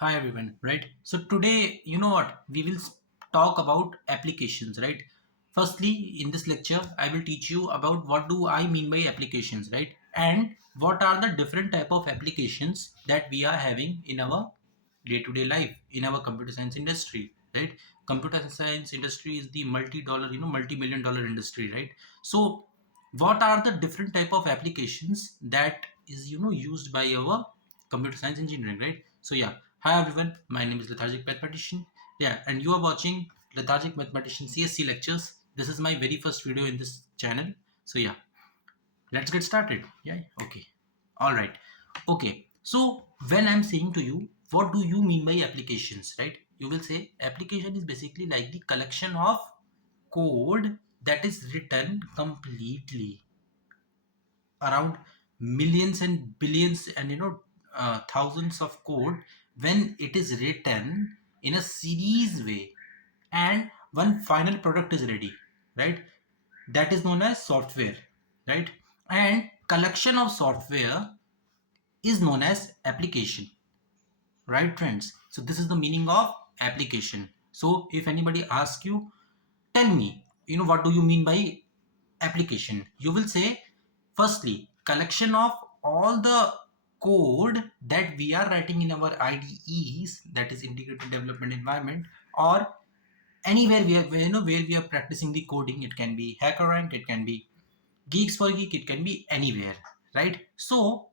Hi everyone, right? So today, you know what? We will talk about applications, right? Firstly, in this lecture, I will teach you about what do I mean by applications, right? And what are the different type of applications that we are having in our day-to-day life, in our computer science industry, right? Computer science industry is the multi-dollar, multi-million dollar industry, right? So what are the different type of applications that is, used by our computer science engineering, right? So yeah, hi everyone, my name is Lethargic Mathematician. Yeah, and you are watching Lethargic Mathematician CSC lectures. This is my very first video in this channel. So yeah, let's get started. Yeah, okay. All right. Okay. So when I'm saying to you, what do you mean by applications, right? You will say application is basically like the collection of code that is written completely around millions and billions and thousands of code when it is written in a series way and one final product is ready, right? That is known as software, right? And collection of software is known as application, right friends? So this is the meaning of application. So if anybody asks you, tell me, what do you mean by application? You will say, firstly, collection of all the code that we are writing in our IDEs, that is integrated development environment, or anywhere where we are practicing the coding. It can be HackerRank, it can be Geeks for Geek, it can be anywhere, right? So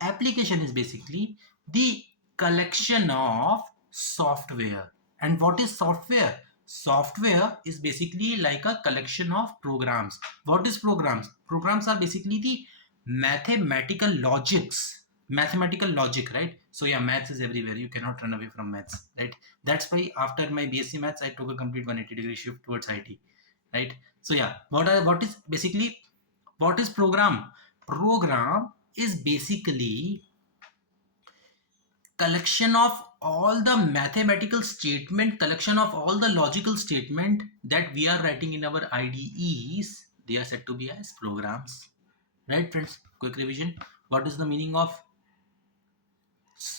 application is basically the collection of software. And what is software? Software is basically like a collection of programs. What is programs? Programs are basically the mathematical logics, mathematical logic, right? So yeah, maths is everywhere. You cannot run away from maths, right? That's why after my BSc maths, I took a complete 180-degree shift towards IT, right? So yeah, what is basically, what is program? Program is basically collection of all the mathematical statement, collection of all the logical statement that we are writing in our IDEs. They are said to be as programs, right friends? Quick revision. What is the meaning of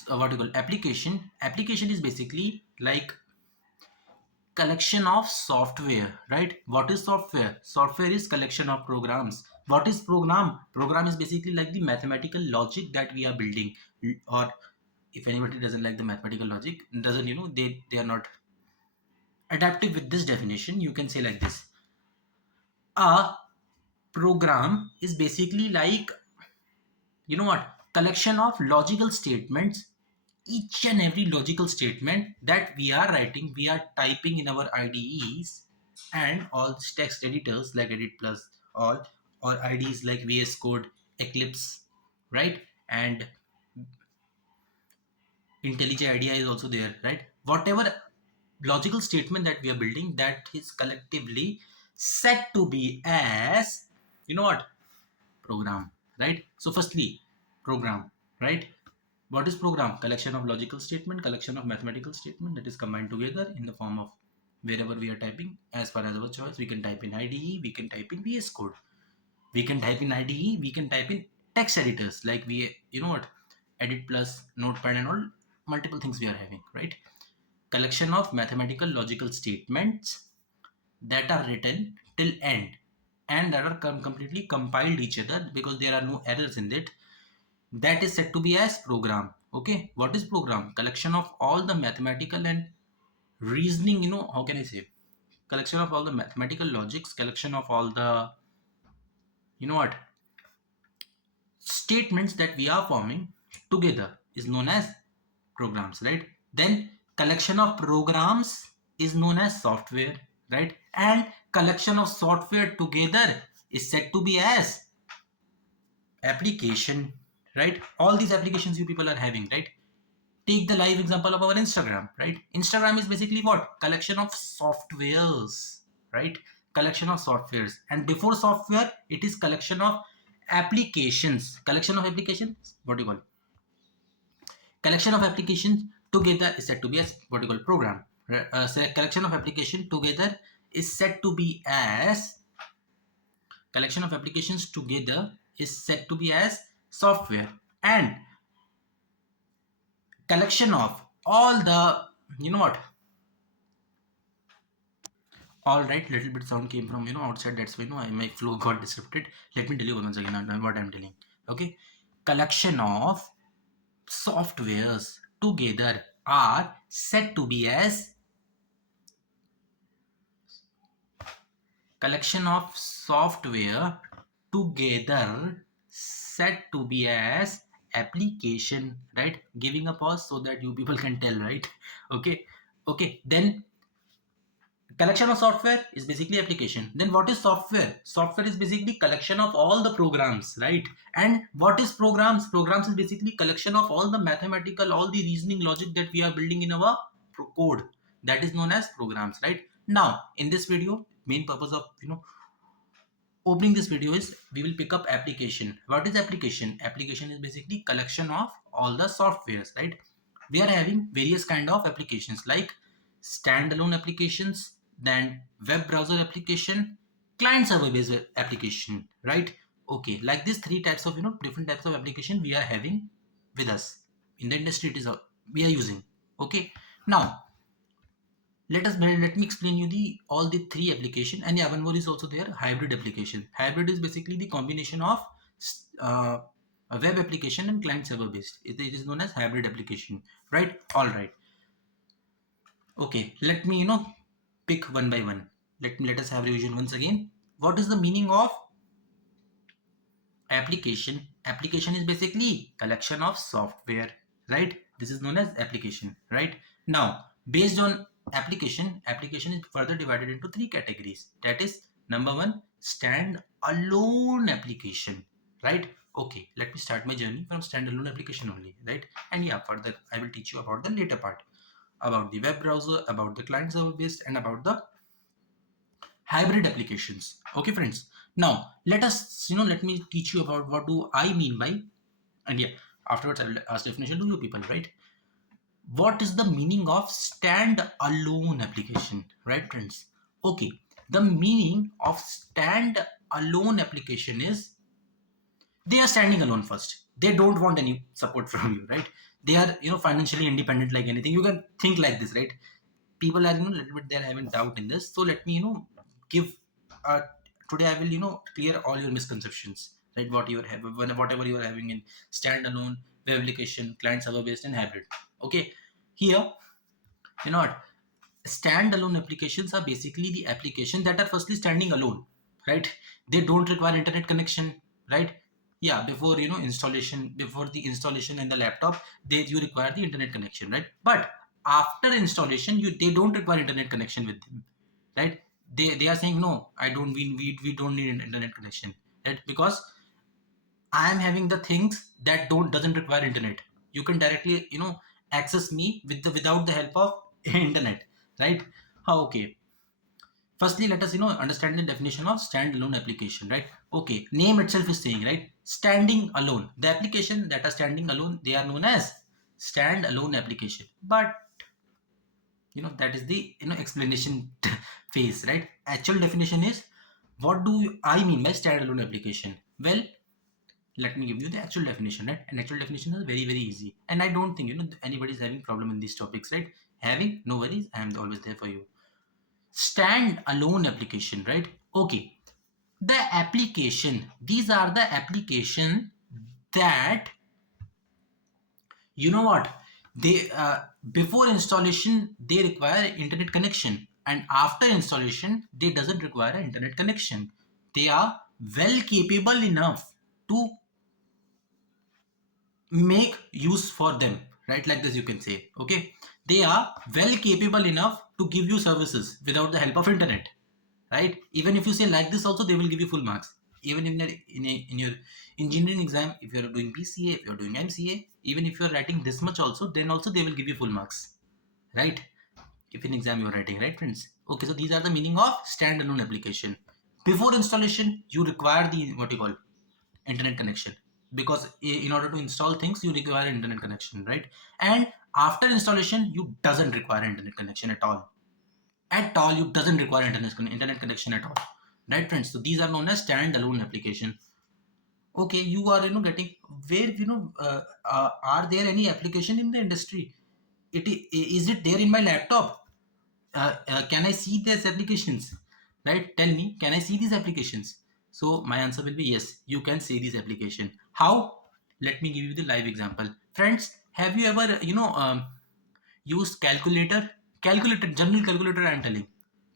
what you call application? Application is basically like collection of software, right? What is software? Software is collection of programs. What is program? Program is basically like the mathematical logic that we are building. Or if anybody doesn't like the mathematical logic, doesn't, they are not adaptive with this definition, you can say like this: a program is basically like, what, collection of logical statements. Each and every logical statement that we are writing, we are typing in our IDEs and all text editors like Edit Plus, all, or IDEs like VS Code, Eclipse, right? And IntelliJ IDEA is also there, right? Whatever logical statement that we are building, that is collectively set to be as, what, program, right? So firstly, program, right? What is program? Collection of logical statement, collection of mathematical statement that is combined together in the form of wherever we are typing. As far as our choice, we can type in IDE, we can type in VS Code, we can type in IDE, we can type in text editors like we, what, Edit Plus, Notepad, and all multiple things we are having, right? Collection of mathematical logical statements that are written till end and that are completely compiled each other because there are no errors in it. That is said to be as program. Okay, what is program? Collection of all the mathematical and reasoning, how can I say, collection of all the mathematical logics, collection of all the, what, statements that we are forming together is known as programs, right? Then collection of programs is known as software, right? And collection of software together is said to be as application, right? All these applications you people are having, right? Take the live example of our Instagram, right? Instagram is basically what? Collection of softwares, right? Collection of softwares. And before software, it is collection of applications. Collection of applications, what do you call? Collection of applications together is said to be as what you call program. So collection of application together is said to be as collection of applications together is said to be as software, and collection of all the, you know what, all right, little bit sound came from outside, that's why my flow got disrupted. Let me tell you once again what I'm telling. Okay, collection of softwares together are said to be as collection of software together said to be as application, right? Giving a pause so that you people can tell, right? Okay, okay, then collection of software is basically application. Then what is software? Software is basically collection of all the programs, right? And what is programs? Programs is basically collection of all the mathematical, all the reasoning logic that we are building in our code. That is known as programs, right? Now in this video, main purpose of opening this video is we will pick up application. What is application? Application is basically collection of all the softwares, right? We are having various kind of applications like standalone applications, then web browser application, client server based application, right? Okay, like these three types of different types of application we are having with us in the industry. It is we are using. Okay, now let me explain you the all the three application. And yeah, one more is also there, hybrid application. Hybrid is basically the combination of uh, a web application and client server based. It is known as hybrid application, right? All right, okay, let me pick one by one. Let us have revision once again. What is the meaning of application? Application is basically collection of software, right? This is known as application, right? Now based on application is further divided into three categories. That is, number one, stand alone application, right? Okay, let me start my journey from standalone application only, right? And yeah, further I will teach you about the later part, about the web browser, about the client server based, and about the hybrid applications. Okay friends, now let me teach you about what do I mean by, and yeah, afterwards I will ask definition to you people, right? What is the meaning of stand alone application, right friends? Okay, the meaning of stand alone application is they are standing alone first. They don't want any support from you, right? They are financially independent like anything. You can think like this, right? People are little bit, they're having doubt in this. So let me give uh, today I will clear all your misconceptions, right? Whatever you are having in standalone, web application, client server based, and hybrid. Okay, here, you know what, standalone applications are basically the application that are firstly standing alone, right? They don't require internet connection, right? Yeah, before installation, before the installation in the laptop, you require the internet connection, right? But after installation, they don't require internet connection with them, right? They are saying, no, I don't, we don't need an internet connection, right? Because I am having the things that doesn't require internet. You can directly access me without the help of internet, right? Okay, firstly let us understand the definition of standalone application, right? Okay, name itself is saying, right, standing alone. The application that are standing alone, they are known as standalone application. But that is the explanation phase, right? Actual definition is, what do I mean by standalone application? Well, let me give you the actual definition, right? And actual definition is very, very easy, and I don't think anybody is having problem in these topics, right? Having, no worries, I am always there for you. Stand alone application, right? Okay, the application, these are the application that what, they before installation they require internet connection, and after installation they doesn't require internet connection. They are well capable enough to make use for them, right? Like this you can say. Okay, they are well capable enough to give you services without the help of internet, right? Even if you say like this also, they will give you full marks. Even in your engineering exam, if you're doing PCA, if you're doing MCA, even if you're writing this much also, then also they will give you full marks, right? If in exam you're writing, right friends? Okay, so these are the meaning of standalone application. Before installation you require the what you call internet connection, because in order to install things you require internet connection, right? And after installation you doesn't require internet connection at all. At all, you doesn't require internet connection at all, right friends? So these are known as standalone application. Okay, you are getting, where are there any application in the industry? is it there in my laptop? Can I see these applications? Right? Tell me, can I see these applications? So my answer will be yes, you can see these application. How? Let me give you the live example. Friends, have you ever, used calculator? Calculator, general calculator I am telling.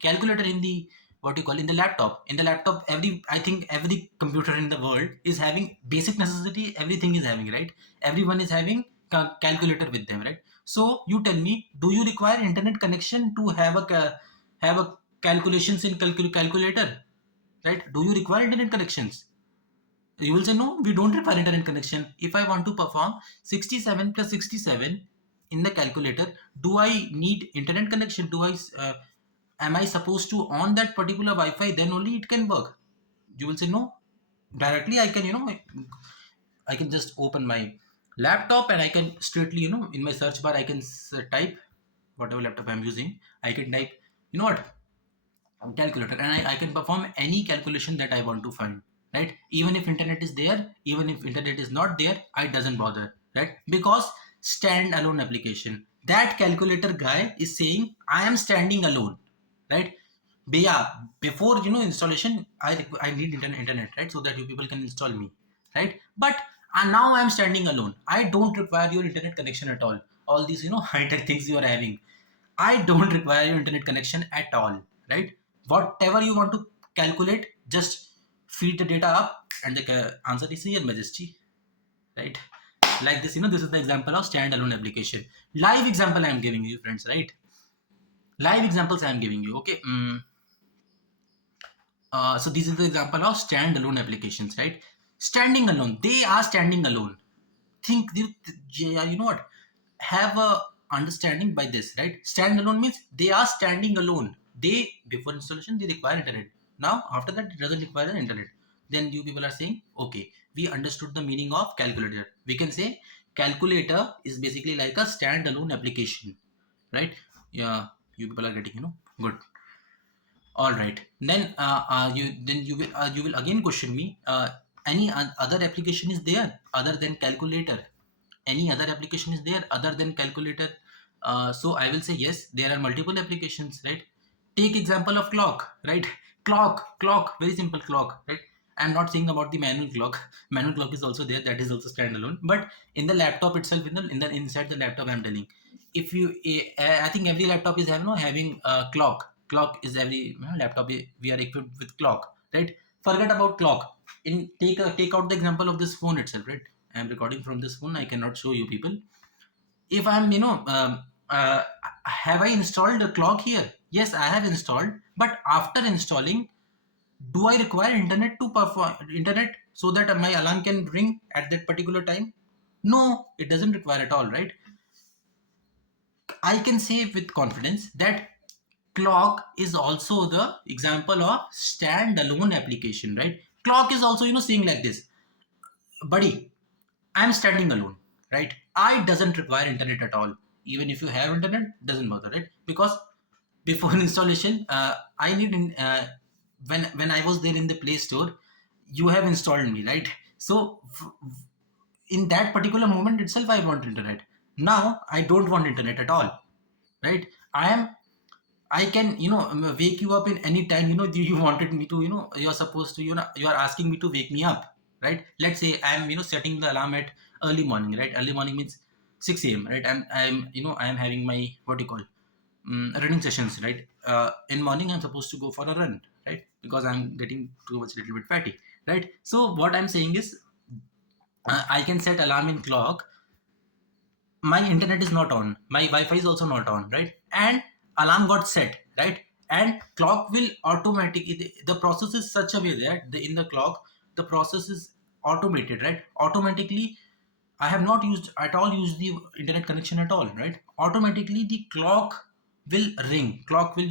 Calculator in the, what you call, in the laptop. In the laptop, I think every computer in the world is having basic necessity, everything is having, right? Everyone is having calculator with them, right? So you tell me, do you require internet connection to have have a calculations in calculator? Right? Do you require internet connections? You will say no, we don't require internet connection. If I want to perform 67 plus 67 in the calculator, do I need internet connection? Am I supposed to on that particular Wi-Fi, then only it can work? You will say no. Directly I can, I can just open my laptop and I can straightly, in my search bar I can type whatever laptop I'm using. I can type, you know what, calculator, and I can perform any calculation that I want to find, right? Even if internet is there, even if internet is not there, I doesn't bother, right? Because stand-alone application, that calculator guy is saying I am standing alone, right? But yeah, before installation, I need internet, right? So that you people can install me, right? But now I am standing alone. I don't require your internet connection at all. All these high tech things you are having, I don't require your internet connection at all, right? Whatever you want to calculate, just feed the data up, and the answer is your majesty, right? Like this, this is the example of standalone application. Live example I am giving you, friends, right? Live examples I am giving you. Okay. So this is the example of standalone applications, right? Standing alone, they are standing alone. Think, yeah, you know what? Have a understanding by this, right? Standalone means they are standing alone. They, before installation, they require internet. Now after that, it doesn't require the internet. Then you people are saying, okay, we understood the meaning of calculator. We can say calculator is basically like a standalone application, right? Yeah, you people are getting, good. All right. Then you will again question me. Any other application is there other than calculator? Any other application is there other than calculator? So I will say yes. There are multiple applications, right? Take example of clock, right? Clock, very simple clock, right? I'm not saying about the manual clock. Manual clock is also there. That is also standalone. But in the laptop itself, in the inside the laptop, I'm telling. If you, I think every laptop is having a clock. Clock is every laptop. We are equipped with clock, right? Forget about clock. Take out the example of this phone itself, right? I'm recording from this phone. I cannot show you people. If I'm, have I installed a clock here? Yes, I have installed. But after installing, do I require internet to perform internet so that my alarm can ring at that particular time? No, it doesn't require at all, right? I can say with confidence that clock is also the example of standalone application, right? Clock is also, saying like this, buddy, I'm standing alone, right? I doesn't require internet at all. Even if you have internet, doesn't bother, right? Because before installation, I need when I was there in the Play Store, you have installed me, right? So in that particular moment itself, I want internet. Now I don't want internet at all, right? I can, wake you up in any time, you wanted me to, you're supposed to, you are asking me to wake me up, right? Let's say I'm, setting the alarm at early morning, right? Early morning means 6 a.m., right? I'm having my, what you call, running sessions, right? In morning, I'm supposed to go for a run, right? Because I'm getting too much, little bit fatty, right? So what I'm saying is, I can set alarm in clock. My internet is not on, my Wi-Fi is also not on, right? And alarm got set, right? And clock will automatically, the process is such a way that in the clock, the process is automated, right? Automatically, I have not used the internet connection at all, right? Automatically the clock will ring, clock will,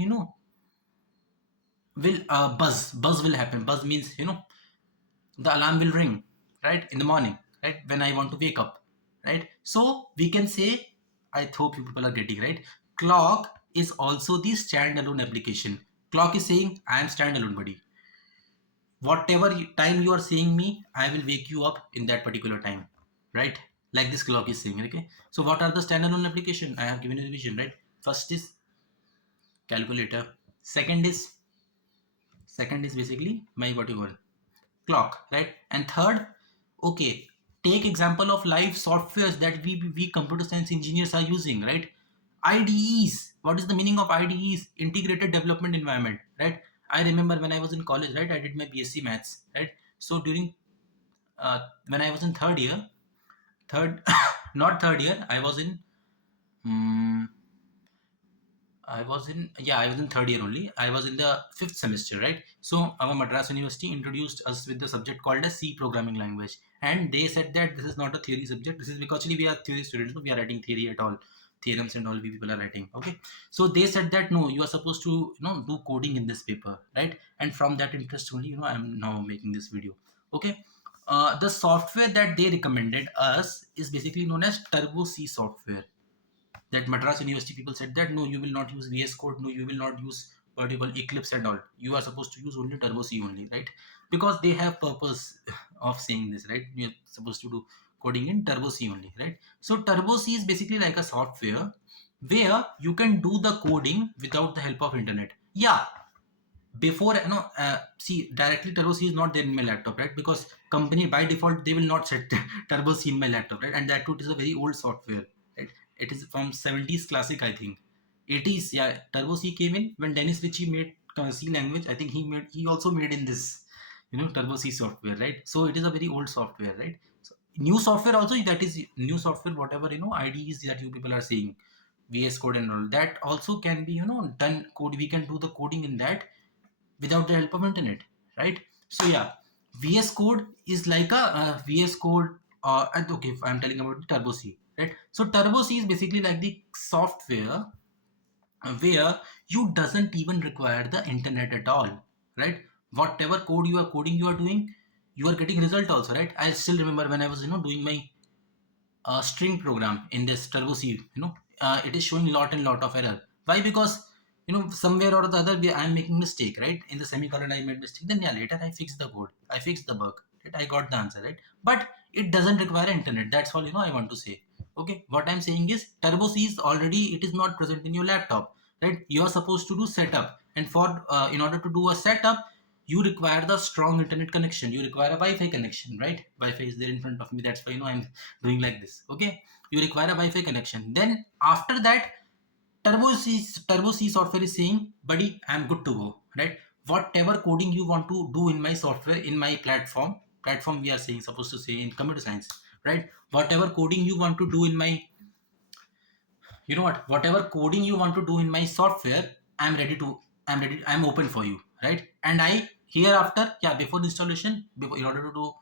will buzz will happen. Buzz means, the alarm will ring, right, in the morning, right, when I want to wake up, right? So we can say, I hope you people are getting, right? Clock is also the standalone application. Clock is saying I am standalone, buddy. Whatever time you are seeing me, I will wake you up in that particular time, right? like this clock is saying. Okay, so what are the standalone application? I have given you the vision, right? First is calculator. Second is basically my what you call clock, right? And third, okay, take example of live softwares that we computer science engineers are using, right? IDEs. What is the meaning of IDEs? Integrated development environment, right? I remember when I was in college, right? I did my BSc maths, right? So during when I was in third year, third not third year, I was in um, I was in third year only. I was in the fifth semester, right? So our Madras University introduced us with the subject called as C programming language, and they said that this is not a theory subject. This is because actually we are theory students, so we are writing theory at all, theorems and all. We people are writing. Okay, so they said that no, you are supposed to do coding in this paper, right? And from that interest only, I am now making this video. Okay. The software that they recommended us is basically known as Turbo C software. That Madras University people said that no, you will not use VS Code, no, you will not use what you call Eclipse and all. You are supposed to use only Turbo C only, right? Because they have purpose of saying this, right? You're supposed to do coding in Turbo C only, right? So Turbo C is basically like a software where you can do the coding without the help of internet. Yeah, before see, directly Turbo C is not there in my laptop, right? Because company by default they will not set Turbo C in my laptop, right? And that too, it is a very old software, right? It is from 70s classic, I think. 80s, yeah. Turbo C came in when Dennis Ritchie made C language. I think he also made in this Turbo C software, right? So it is a very old software, right? So new software also, that is new software, whatever IDEs that you people are saying, VS Code and all, that also can be done code. We can do the coding in that without the help of internet, right? So yeah, VS Code is like a VS Code. And okay, if I'm telling about the Turbo C, right? So Turbo C is basically like the software where you doesn't even require the internet at all, right? Whatever code you are coding, you are doing, you are getting result also, right? I still remember when I was doing my string program in this Turbo C, it is showing lot and lot of error. Why? Because somewhere or the other way I'm making mistake, right? In the semicolon I made mistake. Then yeah, later I fixed the code, I fixed the bug, right? I got the answer, right? But it doesn't require internet. That's all I want to say. Okay, what I'm saying is Turbo C is already, it is not present in your laptop, right? You are supposed to do setup, and for in order to do a setup, you require the strong internet connection. You require a Wi-Fi connection, right? Wi-Fi is there in front of me. That's why I'm doing like this. Okay, you require a Wi-Fi connection. Then after that, Turbo C software is saying, buddy, I'm good to go, right? Whatever coding you want to do in my software, in my platform we are saying, supposed to say in computer science, right? Whatever coding you want to do in my, whatever coding you want to do in my software, I'm open for you, right? And I hereafter, yeah, before the installation, in order to do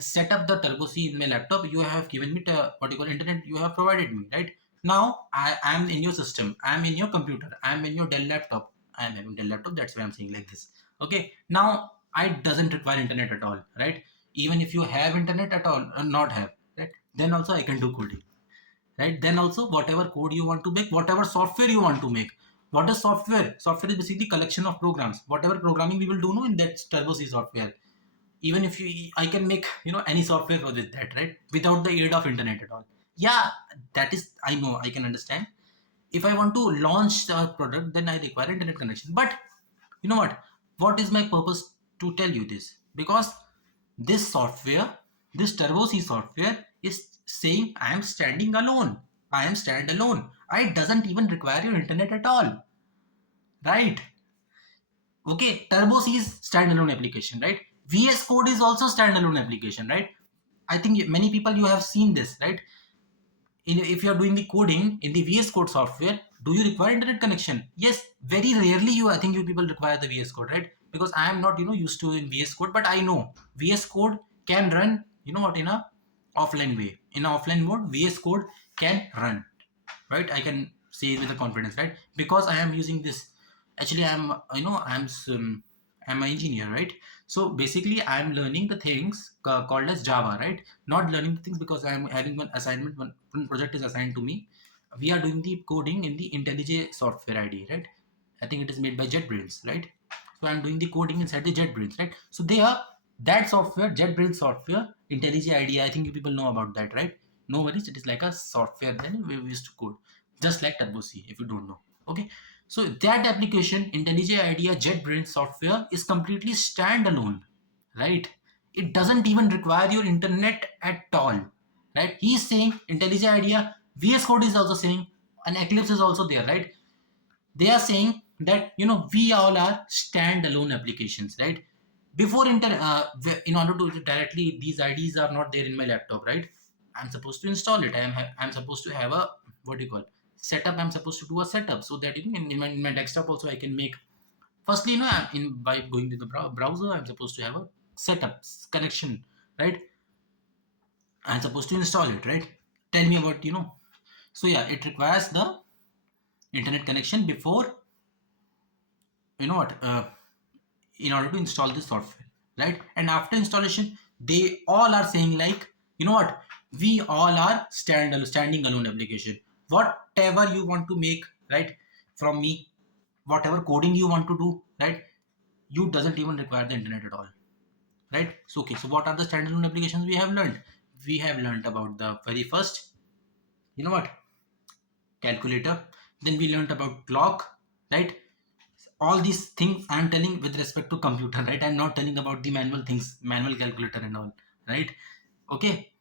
set up the Turbo C in my laptop, you have given me the what you call internet, you have provided me, right? Now I am in your system, I am in your computer, I am in your Dell laptop, I am having Dell laptop, that's why I'm saying like this. Okay, now I doesn't require internet at all, right? Even if you have internet at all or not have, right, then also I can do coding, right? Then also whatever code you want to make, whatever software you want to make. What is software? Software is basically collection of programs. Whatever programming we will do in that Turbo C software, even if I can make any software with that, right, without the aid of internet at all. Yeah, that is, I know, I can understand. If I want to launch the product, then I require internet connection. But you know what is my purpose to tell you this? Because this software, this Turbo C software is saying I am standing alone, I am stand alone, I doesn't even require your internet at all, right? Okay, Turbo C is standalone application, right? VS Code is also standalone application, right? I think many people, you have seen this, right? If you are doing the coding in the VS Code software, do you require internet connection? Yes, very rarely I think you people require the VS Code, right? Because I am not used to in VS Code, but I know VS Code can run in a offline way. In a offline mode, VS Code can run, right? I can say it with a confidence, right? Because I am using this. Actually, I'm an engineer, right? So basically I am learning the things called as Java, right? Not learning the things because I am having one assignment, one project is assigned to me. We are doing the coding in the IntelliJ software ID, right? I think it is made by JetBrains, right? So I'm doing the coding inside the JetBrains, right? So they are that software, JetBrains software, IntelliJ IDEA, I think you people know about that, right? No worries, it is like a software then we used to code, just like Turbo C if you don't know. Okay, so that application, IntelliJ IDEA JetBrains software, is completely standalone, right? It doesn't even require your internet at all, right? He's saying IntelliJ IDEA, VS Code is also saying, and Eclipse is also there, right? They are saying that we all are standalone applications, right? Before in order to directly, these IDs are not there in my laptop, right? I'm supposed to install it. I'm supposed to have a, what do you call, setup. I'm supposed to do a setup so that in my desktop also I can make. Firstly, by going to the browser, I'm supposed to have a setup connection, right? I'm supposed to install it, right? Tell me about so yeah, it requires the internet connection before, you know what in order to install this software, right? And after installation, they all are saying like, we all are standing alone application. Whatever you want to make, right, from me, whatever coding you want to do, right, you doesn't even require the internet at all, right? So okay, so what are the standalone applications we have learned? We have learned about the very first, you know what calculator. Then we learned about clock, right? All these things I'm telling with respect to computer, right? I'm not telling about the manual things, manual calculator and all, right? Okay,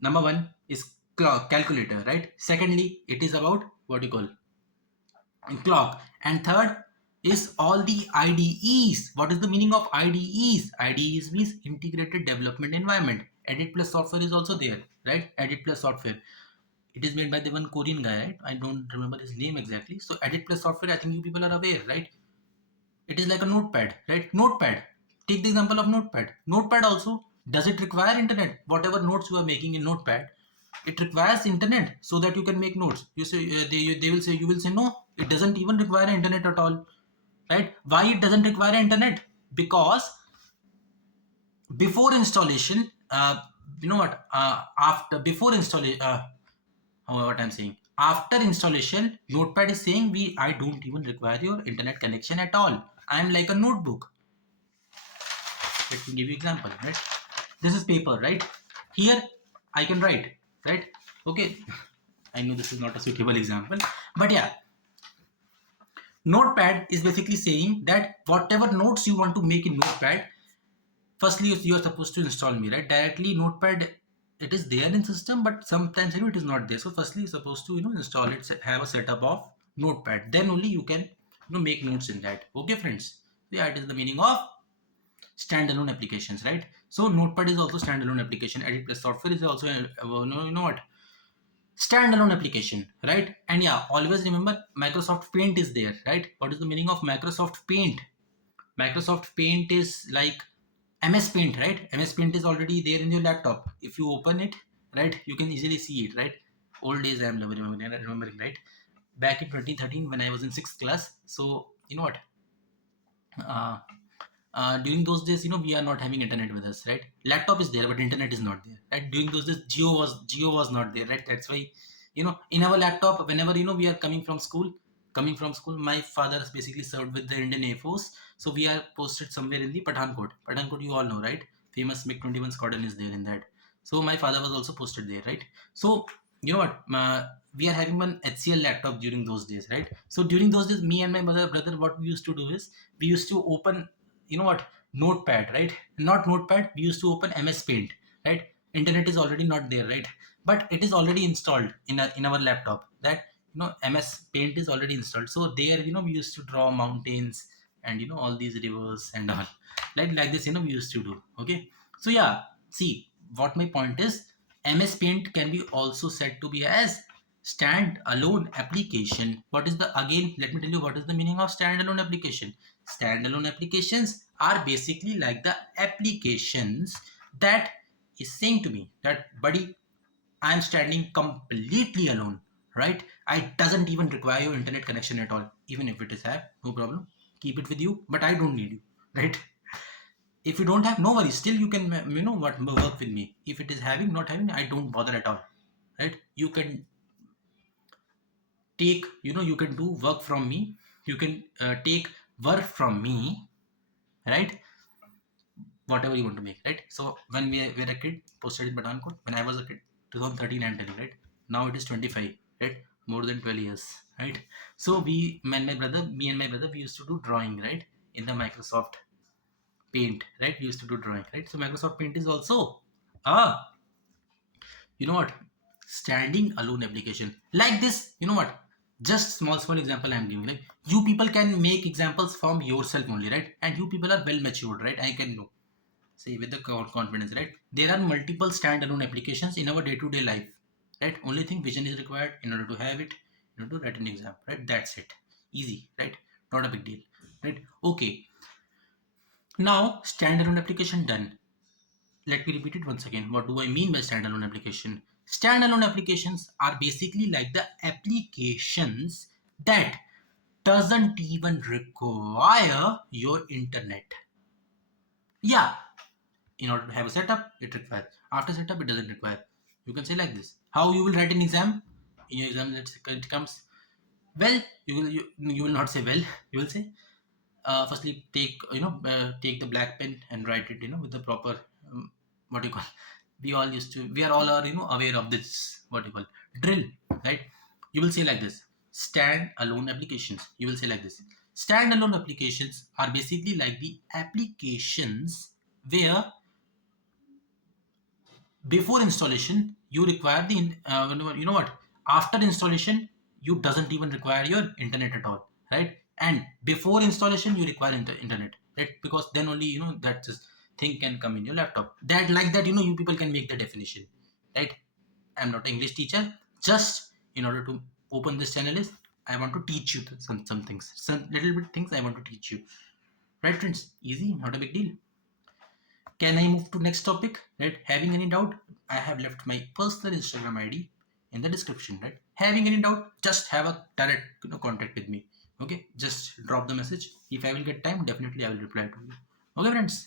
number one is clock calculator, right? Secondly, it is about what you call clock, and third is all the IDEs. What is the meaning of IDEs? IDEs means integrated development environment. Edit plus software is also there, right? Edit plus software, it is made by the one Korean guy, right? I don't remember his name exactly. So Edit plus software, I think you people are aware, right? It is like a notepad, right? Notepad, take the example of notepad. Notepad also, does it require internet? Whatever notes you are making in notepad, it requires internet so that you can make notes. You say they will say, you will say no, it doesn't even require internet at all, right? Why it doesn't require internet? Because before installation, after before installation, what I'm saying, after installation, notepad is saying, I don't even require your internet connection at all. I'm like a notebook. Let me give you example, right? This is paper, right? Here I can write, right? Okay, I know this is not a suitable example, but yeah, notepad is basically saying that whatever notes you want to make in notepad, firstly you are supposed to install me, right? Directly notepad, it is there in system, but sometimes it is not there. So firstly you're supposed to install it, have a setup of notepad, then only you can make notes in that. Okay friends, so yeah, it is the meaning of standalone applications, right? So notepad is also standalone application. Edit plus software is also what standalone application, right? And yeah, always remember Microsoft Paint is there, right? What is the meaning of Microsoft Paint? Microsoft Paint is like MS Paint, right? MS Paint is already there in your laptop. If you open it, right, you can easily see it, right? Old days I am remembering, right? Back in 2013 when I was in 6th class. So you know what? Uh, during those days, we are not having internet with us, right? Laptop is there, but internet is not there, right? During those days, Geo was not there, right? That's why, in our laptop, whenever we are coming from school, my father is basically served with the Indian Air Force, so we are posted somewhere in the Pathankot. Pathankot, you all know, right? Famous MiG-21 squadron is there in that. So my father was also posted there, right? So you know what? We are having one HCL laptop during those days, right? So during those days, me and my brother, what we used to do is we used to open, notepad, right? Not notepad, we used to open MS Paint, right? Internet is already not there, right? But it is already installed in our laptop, that MS Paint is already installed. So there, we used to draw mountains and all these rivers and all, like this, we used to do. Okay, so yeah, see, what my point is, MS Paint can be also said to be as stand-alone application. What is the, again, let me tell you what is the meaning of standalone application. Standalone applications are basically like the applications that is saying to me that, buddy, I'm standing completely alone, right? I doesn't even require your internet connection at all. Even if it is have, no problem, keep it with you, but I don't need you, right? If you don't have, no worries, still you can work with me. If it is having, not having, I don't bother at all, right? You can take, you can do work from me, you can take work from me, right? Whatever you want to make, right? So when we were a kid, posted in Pathankot, when I was a kid, 2013 I'm telling, right? Now it is 25, right? More than 12 years, right? So me and my brother, we used to do drawing, right? In the Microsoft Paint, right? We used to do drawing, right? So Microsoft Paint is also ah, you know what? Standing alone application like this. You know what? Just small example I'm giving. Like you people can make examples from yourself only, right? And you people are well matured, right? I can know. Say with the confidence, right? There are multiple standalone applications in our day-to-day life, right? Only thing vision is required in order to have it, in order to write an exam, right? That's it. Easy, right? Not a big deal, right? Okay. Now standalone application done. Let me repeat it once again. What do I mean by standalone application? Standalone applications are basically like the applications that doesn't even require your internet. Yeah, in order to have a setup, it requires. After setup, it doesn't require. You can say like this. How you will write an exam? In your exam, let's say it comes. Well, you will not say well. You will say firstly take the black pen and write it with the proper what you call. We are all are aware of this what you call drill, right? You will say like this. Stand alone applications. You will say like this. Stand alone applications are basically like the applications where before installation you require the you know what after installation you doesn't even require your internet at all, right? And before installation you require internet, right? Because then only that this thing can come in your laptop. That like that you people can make the definition, right? I'm not an English teacher. Just in order to open this channel is I want to teach you some things, some little bit things I want to teach you, right friends? Easy, not a big deal. Can I move to next topic? Right? Having any doubt, I have left my personal Instagram ID in the description. Right? Having any doubt, just have a direct contact with me. Okay? Just drop the message. If I will get time, definitely I will reply to you. Okay, friends?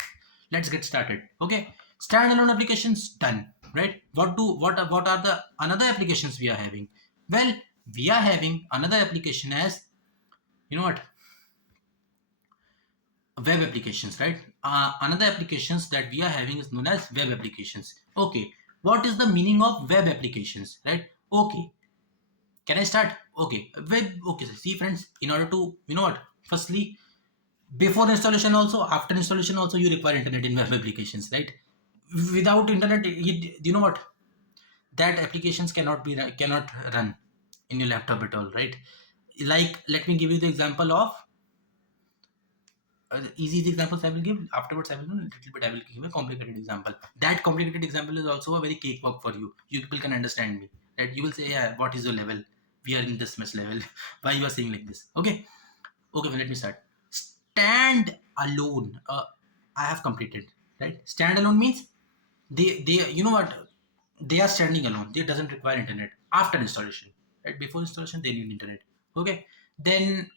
Let's get started. Okay? Standalone applications done. Right? What are the another applications we are having? Well, we are having another application as what? Web applications, right? Another applications that we are having is known as web applications. Okay, what is the meaning of web applications, right? Okay, can I start? Okay, web. Okay, so see friends, in order to firstly, before installation also, after installation also, you require internet in web applications, right? Without internet, you know what, that applications cannot run in your laptop at all, right? Like let me give you the example of easy examples I will give. Afterwards, I will a little bit. I will give a complicated example. That complicated example is also a very cakewalk for you. You people can understand me. Right? You will say, yeah, what is your level? We are in this much level. Why you are saying like this? Okay. Okay, well, let me start. Stand alone. I have completed. Right? Stand alone means they you know what? They are standing alone. They doesn't require internet after installation. Right? Before installation, they need internet. Okay. Then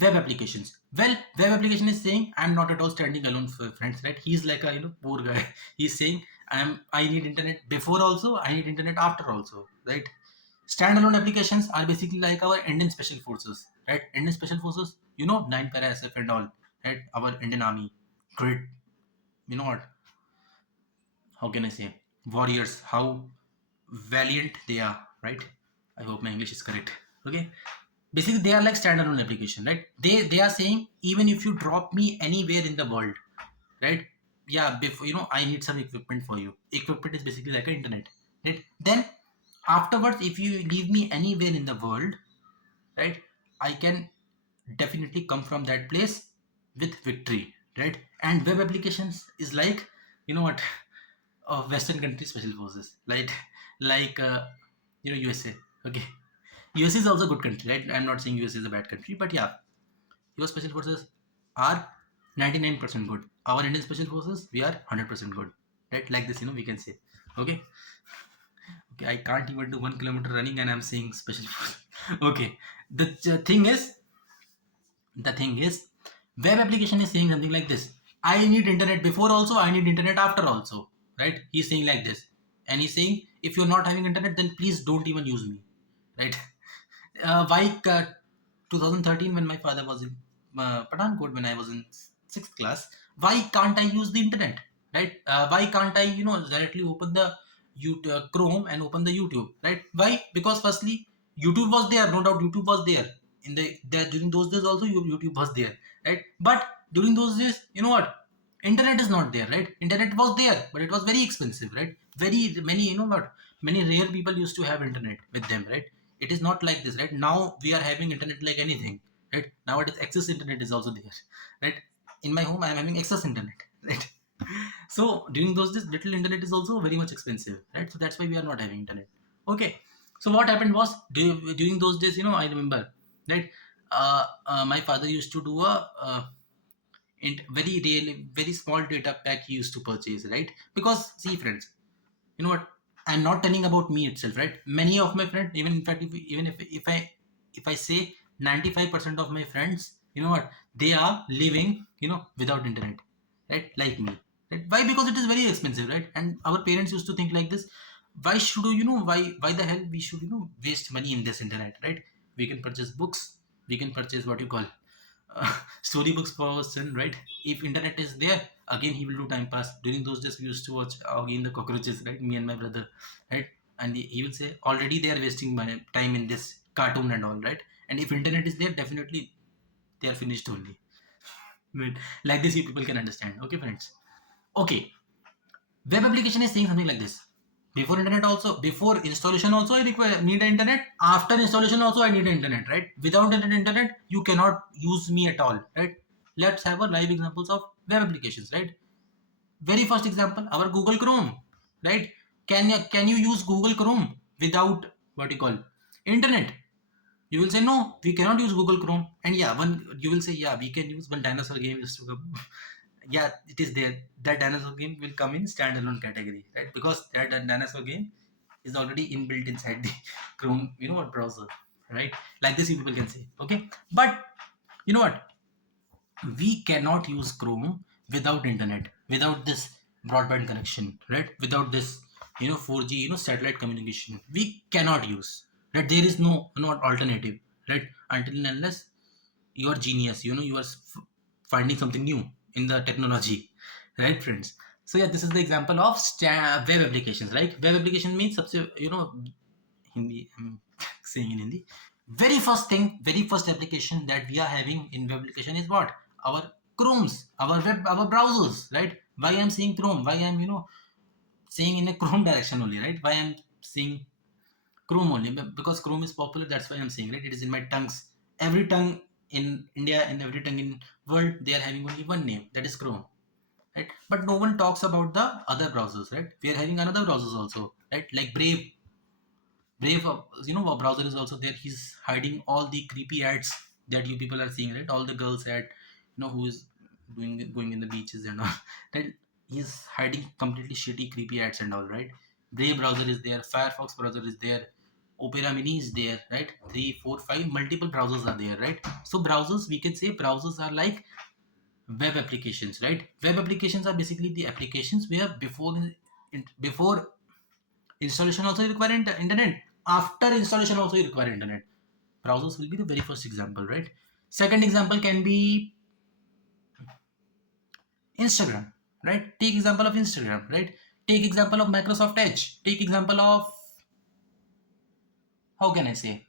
web applications. Well, web application is saying I'm not at all standing alone, friends, right? He's like a poor guy. He's saying I need internet before also, I need internet after also, right? Standalone applications are basically like our Indian special forces, right? Indian special forces, 9 para SF and all, right? Our Indian army, great, what, how can I say, warriors, how valiant they are, right? I hope my English is correct. Okay, basically they are like standalone application, right? They are saying even if you drop me anywhere in the world, right? Yeah, before I need some equipment for you. Equipment is basically like an internet, right? Then afterwards, if you leave me anywhere in the world, right, I can definitely come from that place with victory, right? And web applications is like what, Western country special forces, like USA. Okay, US is also a good country, right? I'm not saying US is a bad country, but yeah, US special forces are 99% good. Our Indian special forces, we are 100% good, right? Like this, we can say. Okay, okay, I can't even do 1 kilometer running, and I'm saying special forces. Okay, the thing is, web application is saying something like this. I need internet before also, I need internet after also, right? He's saying like this. And he's saying, if you're not having internet, then please don't even use me, right? Why 2013 when my father was in Pathankot, when I was in 6th class, why can't I use the internet, right? Why can't I directly open the Chrome and open the YouTube, right? Why? Because firstly, YouTube was there, no doubt YouTube was there in there during those days also. YouTube was there, right? But during those days, you know what, internet is not there, right? Internet was there, but it was very expensive, right? Very many, you know what, many rare people used to have internet with them, right? It is not like this, right? Now we are having internet like anything, right? Nowadays access internet is also there, right? In my home I am having access internet, right? So during those days little internet is also very much expensive, right? So that's why we are not having internet. Okay, so what happened was, during those days, you know, I remember, right? My father used to do a very really very small data pack he used to purchase, right? Because see friends, you know what, I'm not telling about me itself, right? Many of my friends, even in fact, even if I say 95% of my friends, you know what, they are living, you know, without internet, right? Like me, right? Why? Because it is very expensive, right? And our parents used to think like this: why should you know, why the hell we should, you know, waste money in this internet, right? We can purchase books, we can purchase what you call storybooks for our son, right? If internet is there, again he will do time pass. During those days we used to watch again the cockroaches, right? Me and my brother, right? And he will say already they are wasting my time in this cartoon and all, right? And if internet is there, definitely they are finished only. Right? Like this, you people can understand. Okay, friends. Okay, web application is saying something like this: before internet also, before installation also I require need an internet, after installation also I need an internet, right? Without internet you cannot use me at all, right? Let's have a live examples of web applications, right? Very first example, our Google Chrome, right? Can you use Google Chrome without what you call internet? You will say no, we cannot use Google Chrome. And yeah, one you will say yeah, we can use one dinosaur game used to come. Yeah, it is there. That dinosaur game will come in standalone category, right? Because that dinosaur game is already inbuilt inside the Chrome, you know what, browser, right? Like this, you people can say, okay. But you know what? We cannot use Chrome without internet, without this broadband connection, right? Without this, you know, 4G, you know, satellite communication, we cannot use, right? There is no alternative, right? Until and unless you are genius, you know, you are finding something new in the technology, right, friends? So yeah, this is the example of web applications, right? Web application means you know, Hindi, I'm saying in Hindi. Very first thing, very first application that we are having in web application is what? Our Chromes, our web, our browsers, right? Why I'm saying Chrome? Why I'm, you know, saying in a Chrome direction only, right? Why I'm saying Chrome only? Because Chrome is popular. That's why I'm saying, right? It is in my tongues. Every tongue in India and every tongue in world, they are having only one name, that is Chrome, right? But no one talks about the other browsers, right? We are having another browsers also, right? Like Brave, you know, a browser is also there. He's hiding all the creepy ads that you people are seeing, right? All the girls ad, you know, who is doing going in the beaches and all. Right? He's hiding completely shitty, creepy ads and all, right? Brave browser is there. Firefox browser is there. Opera Mini is there, right? 3, 4, 5 multiple browsers are there, right? So browsers, we can say browsers are like web applications, right? Web applications are basically the applications where before installation also you require internet, after installation also you require internet. Browsers will be the very first example, right? Second example can be Instagram, right? Take example of Instagram, right? Take example of Microsoft Edge. Take example of, how can I say,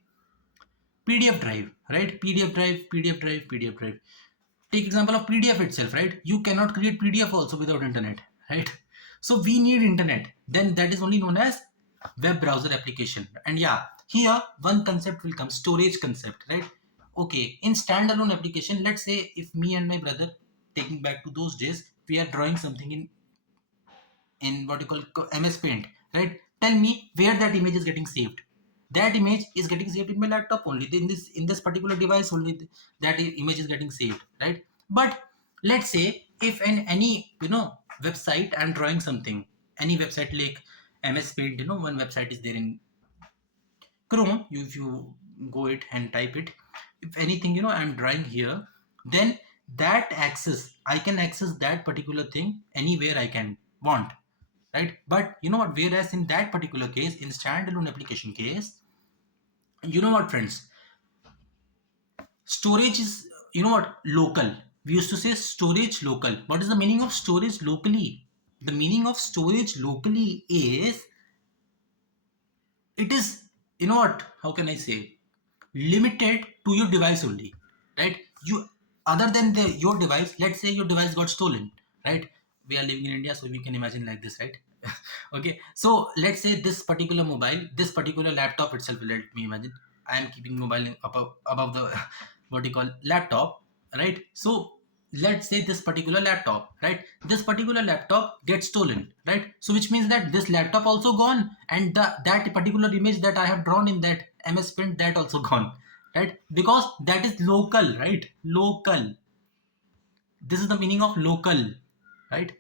PDF drive, right? PDF drive. Take example of PDF itself, right? You cannot create PDF also without internet, right? So we need internet. Then that is only known as web browser application. And yeah, here one concept will come, storage concept, right? Okay, in standalone application, let's say if me and my brother, taking back to those days, we are drawing something in what you call MS Paint, right? Tell me where that image is getting saved. That image is getting saved in my laptop only. In this particular device only, that image is getting saved, right? But let's say if in any, you know, website I'm drawing something, any website like MS Paint, you know, one website is there in Chrome. If you go it and type it, if anything, you know, I'm drawing here, then that access, I can access that particular thing anywhere I can want, right? But you know what, whereas in that particular case, in standalone application case, you know what, friends, storage is, you know what, local. We used to say storage local. What is the meaning of storage locally? The meaning of storage locally is it is, you know what, how can I say, limited to your device only, right? You, other than your device, let's say your device got stolen, right? We are living in India, so we can imagine like this, right? Okay, so let's say this particular mobile, this particular laptop itself, let me imagine I am keeping mobile above the what you call laptop, right? So let's say this particular laptop, right? This particular laptop gets stolen, right? So which means that this laptop also gone, and that particular image that I have drawn in that MS Paint, that also gone, right? Because that is local, right? Local. This is the meaning of local, right?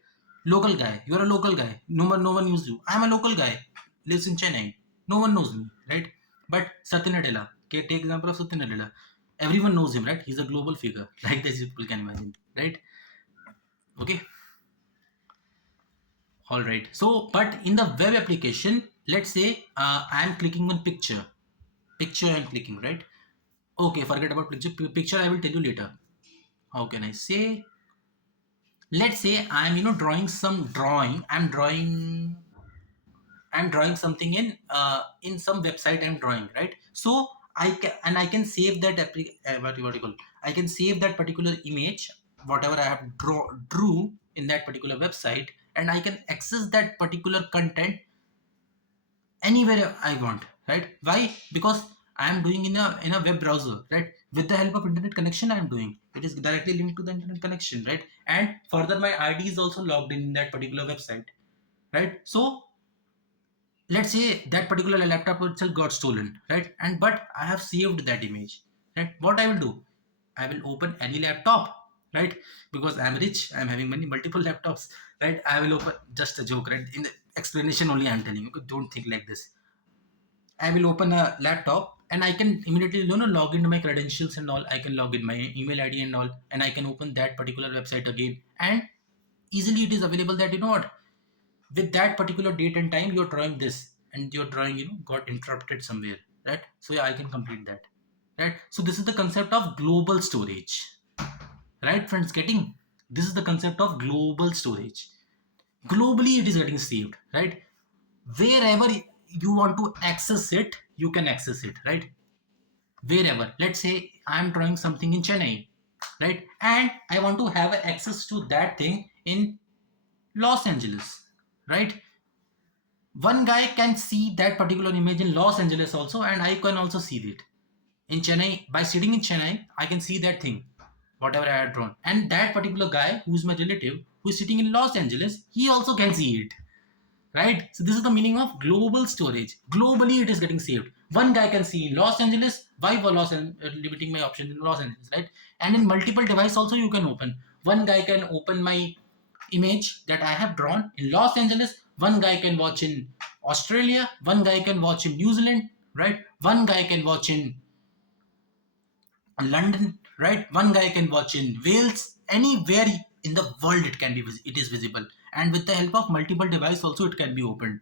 Local guy, you are a local guy, no one knows you. I'm a local guy, lives in Chennai, no one knows me, right? But Satya Nadella, okay, take example of Satya Nadella, everyone knows him, right? He's a global figure, like this people can imagine, right? Okay, all right. So but in the web application, let's say I'm clicking on picture I'm clicking, right? Okay, forget about picture, I will tell you later. How can I say, let's say I'm, drawing some drawing, I'm drawing something in some website I'm drawing, right? So I can save that what you call, I can save that particular image, whatever I have drew in that particular website, and I can access that particular content anywhere I want, right? Why? Because I am doing in a web browser, right? With the help of internet connection I am doing, it is directly linked to the internet connection, right? And further my ID is also logged in that particular website, right? So let's say that particular laptop itself got stolen, right? And but I have saved that image, right? What I will do, I will open any laptop, right? Because I'm rich, I'm having many multiple laptops, right? I will open, just a joke, right? In the explanation only I'm telling you, okay? Don't think like this. I will open a laptop and I can immediately, log into my credentials and all. I can log in my email ID and all, and I can open that particular website again. And easily it is available that, what, with that particular date and time you're drawing this, and your drawing, got interrupted somewhere, right? So yeah, I can complete that, right? So this is the concept of global storage, right, friends? Getting, this is the concept of global storage. Globally it is getting saved, right? Wherever you want to access it, you can access it, right? Wherever, let's say I'm drawing something in Chennai, right? And I want to have access to that thing in Los Angeles, right? One guy can see that particular image in Los Angeles also, and I can also see it in Chennai. By sitting in Chennai, I can see that thing, whatever I had drawn. And that particular guy, who's my relative, who is sitting in Los Angeles, he also can see it, right? So this is the meaning of global storage. Globally, it is getting saved. One guy can see in Los Angeles. Why for limiting my options in Los Angeles, right? And in multiple device also you can open. One guy can open my image that I have drawn in Los Angeles. One guy can watch in Australia. One guy can watch in New Zealand, right? One guy can watch in London, right? One guy can watch in Wales. Anywhere in the world it can be, it is visible. And with the help of multiple device also it can be opened.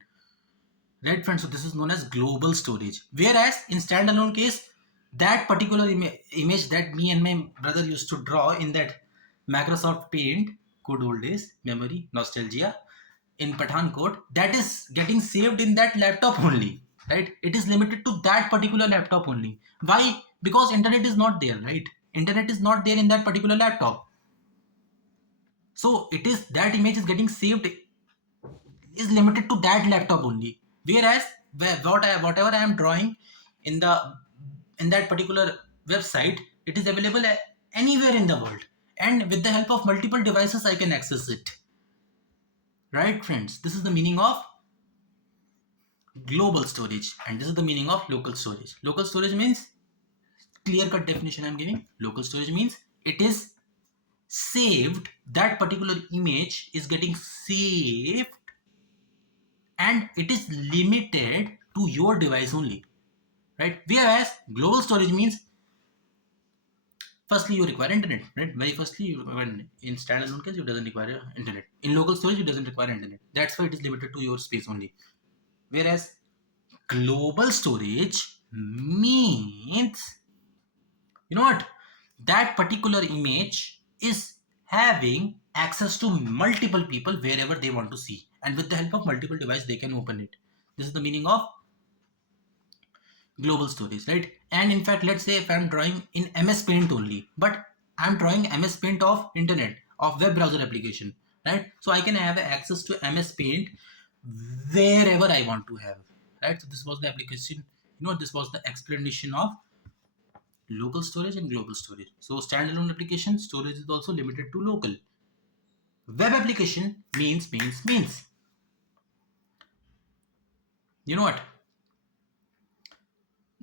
Right, friends? So this is known as global storage. Whereas in standalone case, that particular image that me and my brother used to draw in that Microsoft Paint, good old days, memory, nostalgia, in Pathankot, that is getting saved in that laptop only, right? It is limited to that particular laptop only. Why? Because internet is not there, right? Internet is not there in that particular laptop. So it is, that image is getting saved, is limited to that laptop only. Whereas whatever I am drawing in that particular website, it is available anywhere in the world, and with the help of multiple devices I can access it. Right, friends? This is the meaning of global storage, and this is the meaning of local storage. Local storage means, clear cut definition I'm giving. Local storage means it is saved, that particular image is getting saved, and it is limited to your device only, right? Whereas global storage means, firstly you require internet, right? Very firstly you require internet. In standalone case it doesn't require internet. In local storage it doesn't require internet. That's why it is limited to your space only. Whereas global storage means, you know what, that particular image is having access to multiple people wherever they want to see, and with the help of multiple device they can open it. This is the meaning of global stories, right? And in fact, let's say if I'm drawing in MS Paint only, but I'm drawing MS Paint of internet, of web browser application, right? So I can have access to MS Paint wherever I want to have, right? So this was the application, this was the explanation of local storage and global storage. So standalone application storage is also limited to local. Web application means. You know what?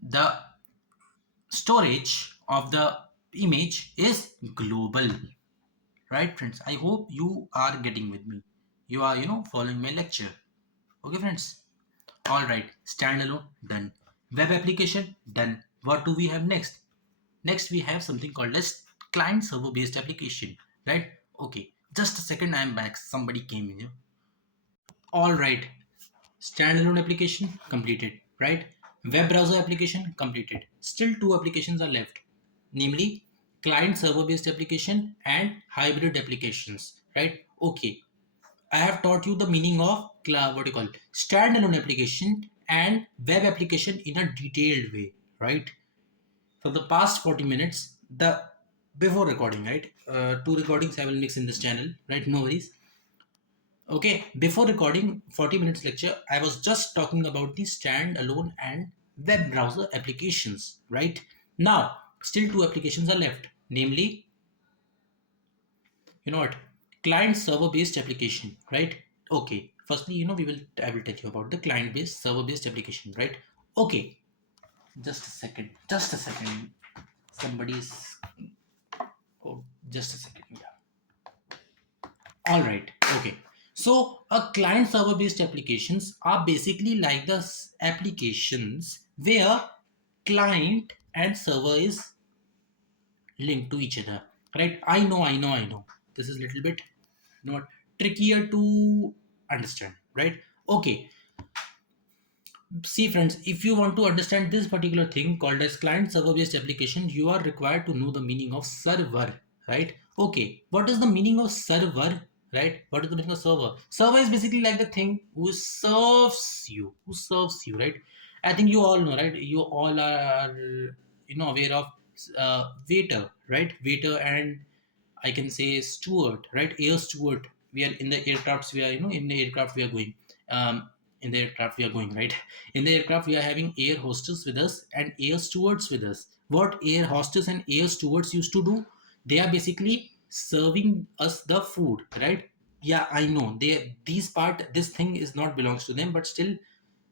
The storage of the image is global, right, friends? I hope you are getting with me. You are, following my lecture. Okay, friends? All right, standalone, done. Web application, done. What do we have next? Next, we have something called as client server based application, right? Okay, just a second, I am back. Somebody came in here. All right, standalone application completed, right? Web browser application completed. Still two applications are left, namely client server based application and hybrid applications, right? Okay, I have taught you the meaning of what you call standalone application and web application in a detailed way, right? For the past 40 minutes, the before recording, right? Two recordings I will mix in this channel, right? No worries. Okay, before recording 40 minutes lecture, I was just talking about the standalone and web browser applications, right? Now, still two applications are left, namely, you know what, client server based application, right? Okay, firstly, I will tell you about the client based server based application, right? Okay, just a second. Somebody's, oh, just a second. Yeah. All right. Okay. So a client server based applications are basically like the applications where client and server is linked to each other, right? I know. This is a little bit not trickier to understand, right? Okay. See, friends, if you want to understand this particular thing called as client server based application, you are required to know the meaning of server, right? Okay, what is the meaning of server, right? What is the meaning of server? Server is basically like the thing who serves you, right? I think you all know, right? You all are, aware of waiter, right? Waiter and I can say steward, right? Air steward. We are in the aircrafts. We are, in the aircraft we are going. In the aircraft we are going, right? In the aircraft we are having air hostess with us and air stewards with us. What air hostess and air stewards used to do? They are basically serving us the food, right? Yeah, I know. This thing is not belongs to them, but still,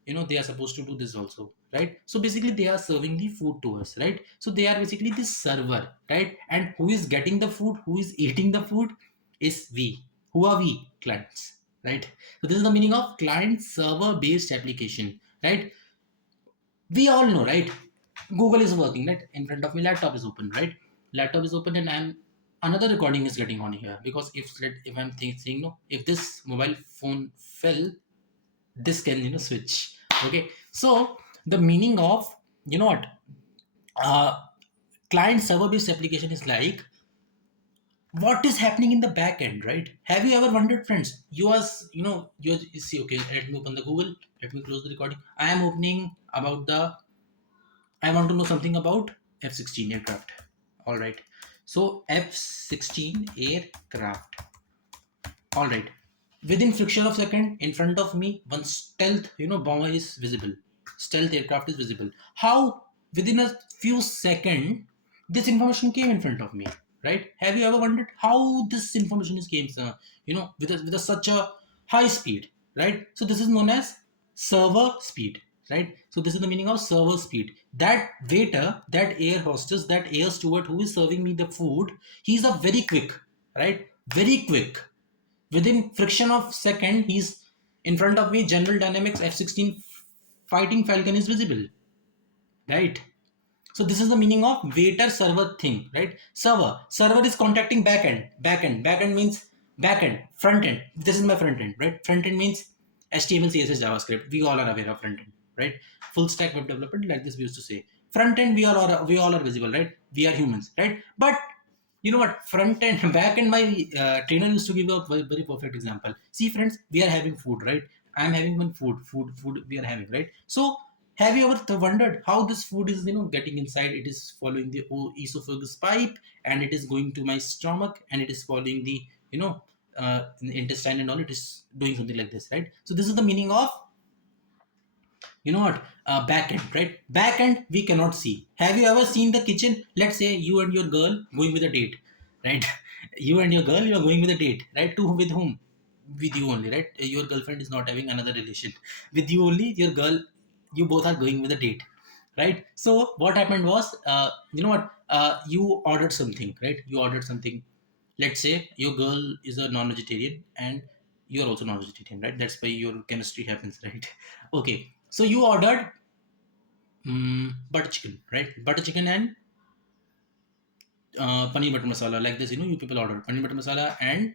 they are supposed to do this also, right? So basically they are serving the food to us, right? So they are basically the server, right? And who is getting the food, who is eating the food is we. Who are we? Clients, right? So this is the meaning of client server based application, right? We all know, right? Google is working, right? In front of me laptop is open, right? Laptop is open and I'm another recording is getting on here, because if I'm saying no, if this mobile phone fell, this can switch. Okay, so the meaning of, what, uh client server based application is like what is happening in the back end, right? Have you ever wondered, friends? You see, okay, let me open the Google, let me close the recording. I am opening about the, I want to know something about F-16 aircraft. All right, so F-16 aircraft. All right. Within fraction of second, in front of me, one stealth, bomber is visible. Stealth aircraft is visible. How within a few seconds this information came in front of me, right? Have you ever wondered how this information is came, with such a high speed, right? So this is known as server speed, right? So this is the meaning of server speed. That waiter, that air hostess, that air steward who is serving me the food, he's a very quick, right? Very quick, within friction of second, he's in front of me. General Dynamics F-16 Fighting Falcon is visible, right? So this is the meaning of waiter server thing, right? Server is contacting backend means backend. Front end, this is my front end, right? Front end means HTML, CSS, JavaScript. We all are aware of front end, right? Full stack web development, like this we used to say. Front end, we all are visible, right? We are humans, right? But you know what, front end back end, my trainer used to give a very perfect example. See, friends, we are having food, right? I'm having one food we are having, right? So Have you ever wondered how this food is, getting inside? It is following the esophagus pipe, and it is going to my stomach, and it is following the, intestine and all. It is doing something like this, right? So this is the meaning of, what, back end, right? Back end we cannot see. Have you ever seen the kitchen? Let's say you and your girl going with a date, right? You and your girl, you are going with a date, right? To with whom? With you only, right? Your girlfriend is not having another relation. With you only, your girl, you both are going with a date, right? So what happened was, you ordered something, right? You ordered something. Let's say your girl is a non-vegetarian, and you are also non-vegetarian, right? That's why your chemistry happens, right? Okay, so you ordered butter chicken, right? Butter chicken and paneer butter masala, like this. You people ordered paneer butter masala and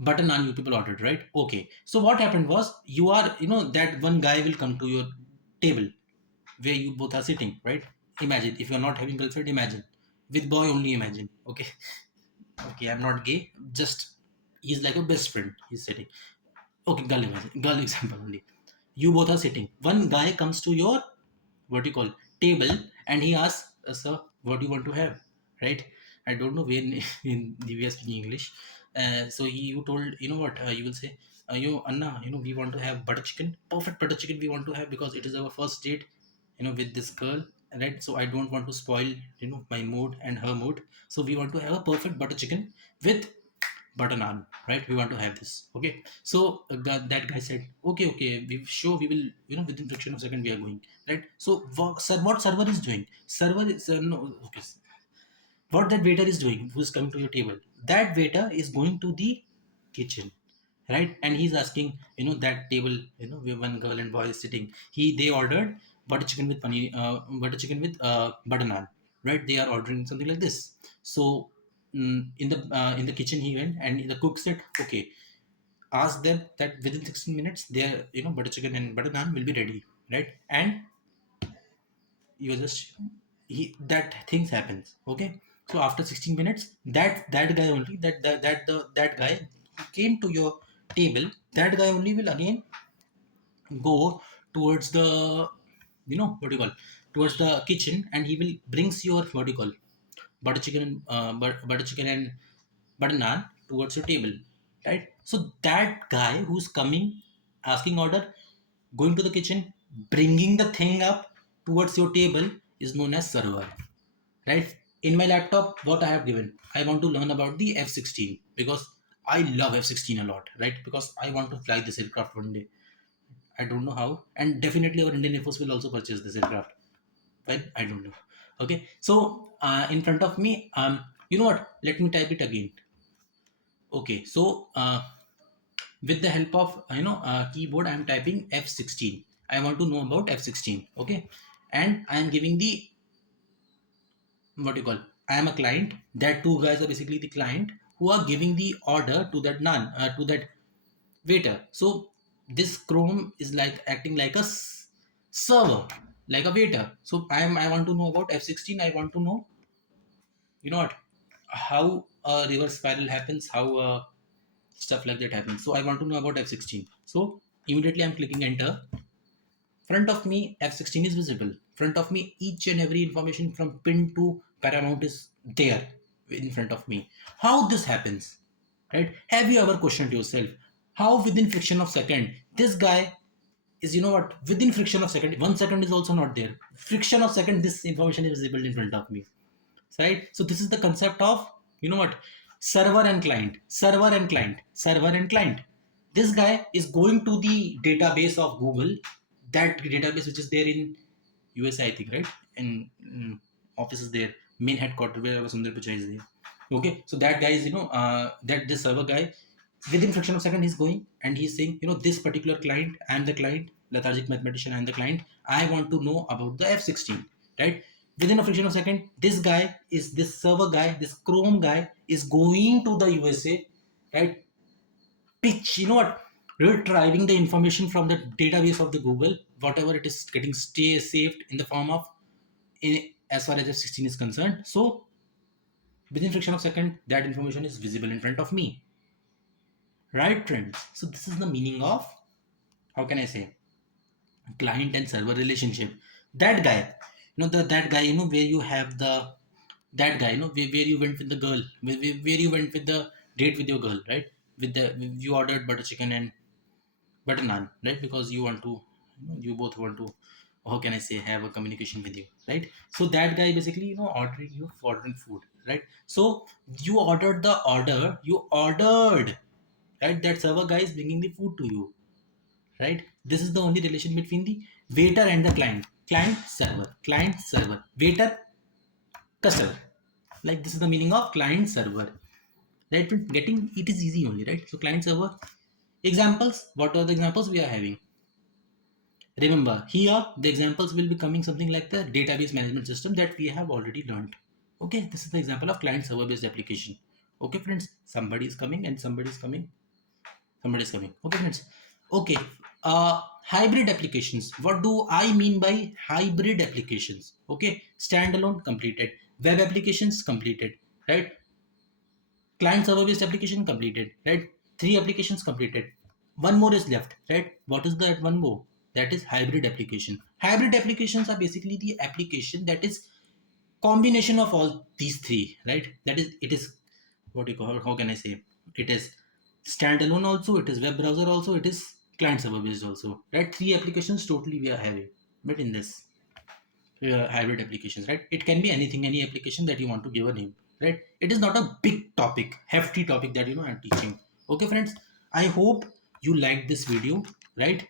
butter naan. You people ordered, right? Okay, so what happened was, you are, that one guy will come to your table where you both are sitting, right? Imagine, if you are not having girlfriend, imagine with boy only, imagine. Okay. Okay, I'm not gay, just he's like a best friend, he's sitting. Okay, girl, imagine, girl example only. You both are sitting. One guy comes to your, what you call, table, and he asks, sir, what do you want to have, right? I don't know when in we are speaking English. So you told, what, you will say, you Anna, we want to have butter chicken, perfect butter chicken we want to have, because it is our first date, with this girl, right? So I don't want to spoil, my mood and her mood. So we want to have a perfect butter chicken with butter naan, right? We want to have this. Okay, so that guy said, okay, okay, we sure we will, within fraction of second we are going, right? So what server is doing, server is, no, okay, what that waiter is doing, who's coming to your table, that waiter is going to the kitchen, right? And he's asking, that table, where one girl and boy is sitting, they ordered butter chicken with paneer, butter chicken with butter naan, right? They are ordering something like this. So in the kitchen he went, and the cook said, okay, ask them that within 16 minutes their, butter chicken and butter naan will be ready, right? And you just, that things happens. Okay, so after 16 minutes, that guy only, that guy who came to your table, that guy only will again go towards the, what do you call, towards the kitchen, and he will brings your, what do you call, butter chicken, butter chicken and butter naan towards your table, right? So that guy who's coming, asking order, going to the kitchen, bringing the thing up towards your table, is known as server, right? In my laptop, what I have given, I want to learn about the F-16, because I love F-16 a lot, right? Because I want to fly this aircraft one day. I don't know how, and definitely our Indian Air Force will also purchase this aircraft. Right? I don't know. Okay, so in front of me, you know what? Let me type it again. Okay, so with the help of, keyboard, I am typing F-16. I want to know about F-16. Okay, and I am giving the, what you call, I am a client. That two guys are basically the client who are giving the order to that to that waiter. So this Chrome is like acting like a server, like a waiter. So I want to know about F-16. I want to know, what, how a reverse spiral happens, how stuff like that happens. So I want to know about F-16. So immediately I'm clicking enter. Front of me, F-16 is visible. Front of me, each and every information from pin to paramount is there in front of me. How this happens, right? Have you ever questioned yourself how within friction of second this guy is, what, within friction of second, 1 second is also not there. Friction of second, this information is visible in front of me, right? So this is the concept of, what, server and client, server and client, server and client. This guy is going to the database of Google, that database which is there in USA, I think, right? And office is there, main headquarters where Sundar Pichai is there. Okay, so that guy is, that this server guy, within fraction of second he's going, and he's saying, this particular client, I am the client, lethargic mathematician, I am the client, I want to know about the F-16, right? Within a fraction of second, this guy is, this server guy, this Chrome guy is going to the USA, right? Pitch, what, retrieving the information from the database of the Google, whatever it is getting stay saved in the form of, as far as F-16 is concerned. So within fraction of second, that information is visible in front of me, right, friends? So this is the meaning of, how can I say, client and server relationship. That guy, that guy, where you have that guy, where you went with the girl, where you went with the date with your girl, right? You ordered butter chicken and butter naan, right? Because you want to, you both want to, how can I say, have a communication with you, right? So that guy basically, ordering you foreign food, right? So you ordered the order, you ordered, right? That server guy is bringing the food to you, right? This is the only relation between the waiter and the client server, waiter customer. Like this is the meaning of client server, right? But getting it is easy only, right? So client server examples. What are the examples we are having? Remember, here the examples will be coming something like the database management system that we have already learned. Okay, this is the example of client server based application. Okay, friends, somebody is coming and somebody is coming. Somebody is coming. Okay, friends. Okay, hybrid applications. What do I mean by hybrid applications? Okay, standalone completed, web applications completed, right? Client server based application completed, right? Three applications completed. One more is left, right? What is that one more? That is hybrid application. Hybrid applications are basically the application that is combination of all these three, right? That is, it is what you call, how can I say? It is standalone also, it is web browser also, it is client server based also, right? Three applications totally we are having, but in this hybrid applications, right? It can be anything, any application that you want to give a name, right? It is not a big topic, hefty topic that I'm teaching. Okay, friends, I hope you liked this video, right?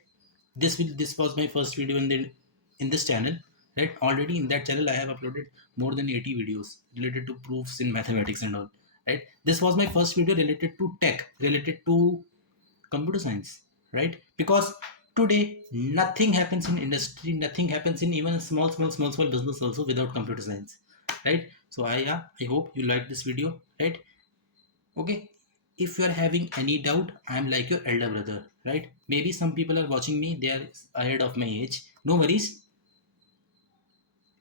This was my first video in this channel, right? Already in that channel I have uploaded more than 80 videos related to proofs in mathematics and all, right? This was my first video related to tech, related to computer science, right? Because today nothing happens in industry, nothing happens in even a small business also without computer science, right? So I hope you like this video, right? Okay, if you are having any doubt, I am like your elder brother, right? Maybe some people are watching me, they are ahead of my age. No worries,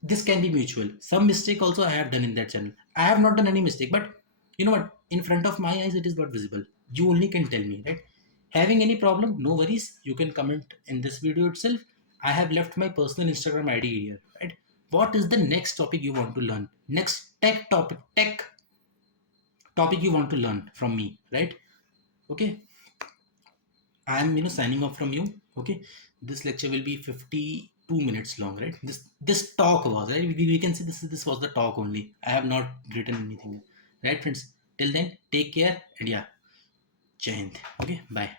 this can be mutual. Some mistake also I have done in that channel. I have not done any mistake, but you know what? In front of my eyes, it is not visible. You only can tell me, right? Having any problem, no worries. You can comment in this video itself. I have left my personal Instagram ID here, right? What is the next topic you want to learn? Next tech topic you want to learn from me, right? Okay, I am signing off from you. Okay, this lecture will be 52 minutes long, right? This talk was, right. We can see this was the talk only. I have not written anything, right, friends? Till then, take care and yeah, Jai Hind. Okay, bye.